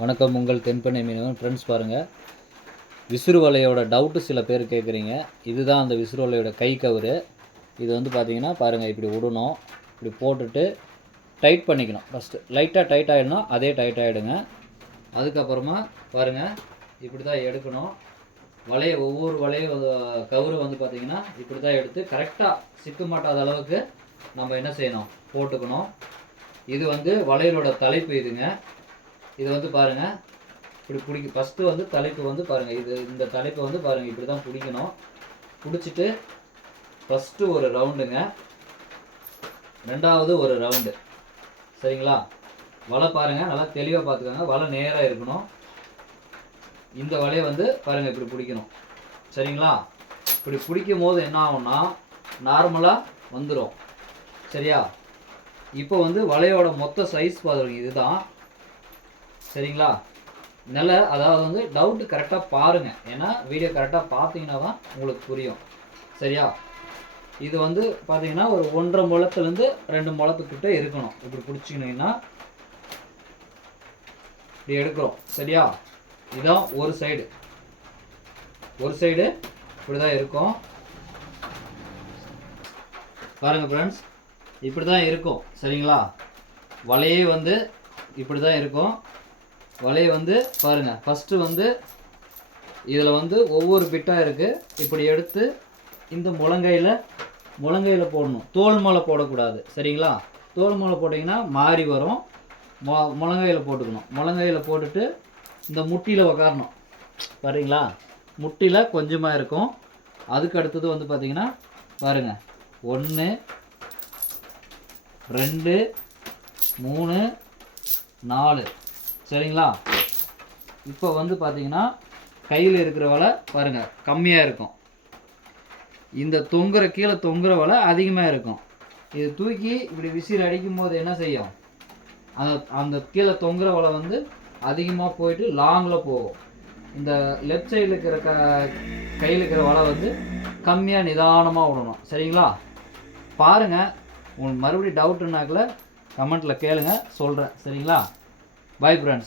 வணக்கம் உங்கள் தென்பெண்ணை மீனவன். ஃப்ரெண்ட்ஸ் பாருங்கள் விசிறு வலையோட டவுட்டு சில பேர் கேட்குறீங்க இதுதான் அந்த விசிறு வலையோட கை கவரு இது வந்து பார்த்தீங்கன்னா பாருங்கள் இப்படி விடணும் இப்படி போட்டுட்டு டைட் பண்ணிக்கணும். ஃபஸ்ட்டு லைட்டாக டைட் ஆகிடணும் அதே டைட் ஆகிடுங்க அதுக்கப்புறமா பாருங்கள் இப்படி தான் எடுக்கணும். வலையை ஒவ்வொரு வலையும் கவரு கவுரு வந்து பார்த்திங்கன்னா இப்படி தான் எடுத்து கரெக்டாக சிக்க மாட்டாத அளவுக்கு நம்ம என்ன செய்யணும்? போட்டுக்கணும். இது வந்து வளையலோட தலைப்பு இதுங்க. இதை வந்து பாருங்க. இப்படி பிடிக்க ஃபஸ்ட்டு வந்து தலைப்பு வந்து பாருங்கள் இது இந்த தலைப்பை வந்து பாருங்கள் இப்படி தான் பிடிக்கணும். பிடிச்சிட்டு ஃபஸ்ட்டு ஒரு ரவுண்டுங்க ரெண்டாவது ஒரு ரவுண்டு சரிங்களா? வலை பாருங்கள் நல்லா தெளிவாக பார்த்துக்கோங்க. வலை நேராக இருக்கணும். இந்த வலையை வந்து பாருங்க. இப்படி பிடிக்கணும். சரிங்களா? இப்படி பிடிக்கும் போது என்ன ஆகும்னா நார்மலாக வந்துடும் சரியா? இப்போ வந்து வலையோட மொத்த சைஸ் பாருங்க இதுதான். சரிங்களா? நல்ல அதாவது வந்து டவுட்டு கரெக்டாக பாருங்கள் ஏன்னா வீடியோ கரெக்டாக பார்த்தீங்கன்னா தான் உங்களுக்கு புரியும். சரியா? இது வந்து பார்த்தீங்கன்னா ஒரு ஒன்றரை முழத்துலேருந்து ரெண்டு முழத்துக்கிட்ட இருக்கணும். இப்படி பிடிச்சிக்கினீங்கன்னா இப்படி எடுக்கிறோம். சரியா? இதான் ஒரு சைடு ஒரு சைடு இப்படி தான் இருக்கும். பாருங்கள் ஃப்ரெண்ட்ஸ் இப்படி தான் இருக்கும். சரிங்களா? வலையே வந்து இப்படி தான் இருக்கும். வலையை வந்து பாருங்கள் ஃபஸ்ட்டு வந்து இதில் வந்து ஒவ்வொரு பிட்டாக இருக்குது இப்படி எடுத்து இந்த முழங்கையில் முழங்கையில் போடணும். தோல் மாலை போடக்கூடாது. சரிங்களா? தோல் மாலை போட்டிங்கன்னா மாறி வரும். மொ முழங்கையில் போட்டுக்கணும். முழங்கையில் போட்டுட்டு இந்த முட்டியில் உக்காரணும். பாருங்களா முட்டியில் கொஞ்சமாக இருக்கும். அதுக்கு அடுத்தது வந்து பார்த்திங்கன்னா பாருங்கள் ஒன்று ரெண்டு மூணு நாலு. சரிங்களா? இப்போ வந்து பார்த்தீங்கன்னா கையில் இருக்கிற வலை பாருங்கள் கம்மியாக இருக்கும். இந்த தொங்குற கீழே தொங்குற வலை அதிகமாக இருக்கும். இது தூக்கி இப்படி விசில் அடிக்கும் போது என்ன செய்யும்? அந்த அந்த கீழே தொங்குற வலை வந்து அதிகமாக போயிட்டு லாங்கில் போகும். இந்த லெஃப்ட் சைடில் இருக்கிற க கையில் இருக்கிற வலை வந்து கம்மியாக நிதானமாக விடணும். சரிங்களா? பாருங்கள் உங்களுக்கு மறுபடியும் டவுட்டுனாக்கில் கமெண்ட்டில் கேளுங்க சொல்கிறேன் சரிங்களா? Bye.